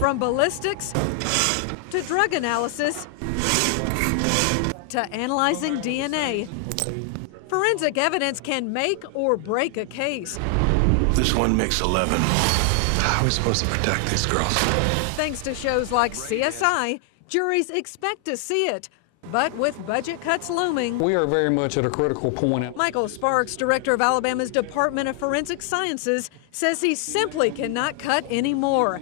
From ballistics to drug analysis to analyzing DNA, forensic evidence can make or break a case. This one makes 11. How are we supposed to protect these girls? Thanks to shows like CSI, juries expect to see it. But with budget cuts looming, we are very much at a critical point. Michael Sparks, director of Alabama's Department of Forensic Sciences, says he simply cannot cut any more.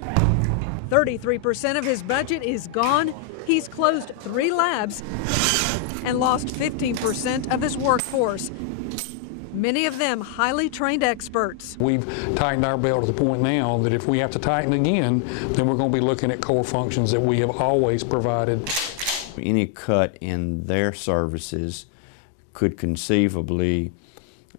33% of his budget is gone. He's closed 3 labs and lost 15% of his workforce, many of them highly trained experts. We've tightened our belt to the point now that if we have to tighten again, then we're going to be looking at core functions that we have always provided. Any cut in their services could conceivably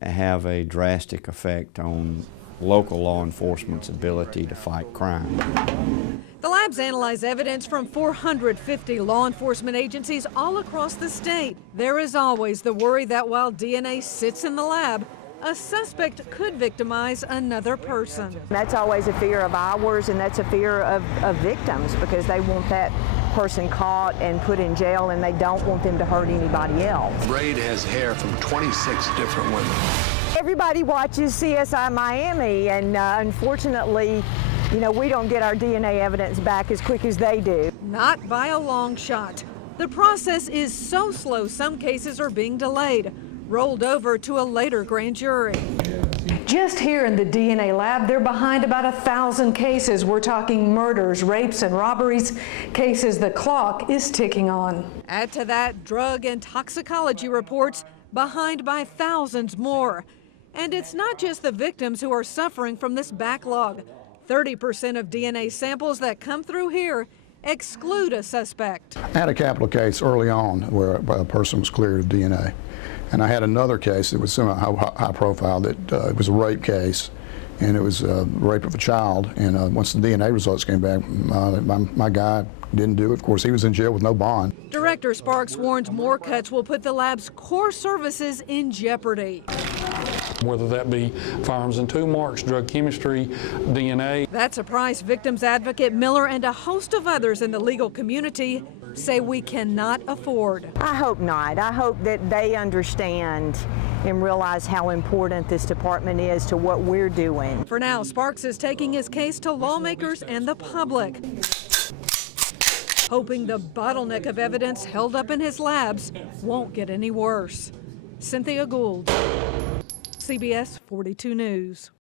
have a drastic effect on local law enforcement's ability to fight crime. The labs analyze evidence from 450 law enforcement agencies all across the state. There is always the worry that while DNA sits in the lab, a suspect could victimize another person. That's always a fear of ours, and that's a fear of victims, because they want that person caught and put in jail, and they don't want them to hurt anybody else. Raid has hair from 26 different women. Everybody watches CSI Miami, and unfortunately, you know, we don't get our DNA evidence back as quick as they do. Not by a long shot. The process is so slow, some cases are being delayed, rolled over to a later grand jury. Just here in the DNA lab, they're behind about 1,000 cases. We're talking murders, rapes, and robberies, cases the clock is ticking on. Add to that drug and toxicology reports, behind by thousands more. And it's not just the victims who are suffering from this backlog. 30% of DNA samples that come through here exclude a suspect. I had a capital case early on where a person was cleared of DNA. And I had another case that was somehow high profile that it was a rape case, and it was rape of a child. And once the DNA results came back, my guy didn't do it. Of course, he was in jail with no bond. Director Sparks warns more cuts will put the lab's core services in jeopardy. Whether that be firearms and tool marks, drug chemistry, DNA. That's a price victims advocate Miller and a host of others in the legal community say we cannot afford. I hope not. I hope that they understand and realize how important this department is to what we're doing. For now, Sparks is taking his case to lawmakers and the public, hoping the bottleneck of evidence held up in his labs won't get any worse. Cynthia Gould, CBS 42 News.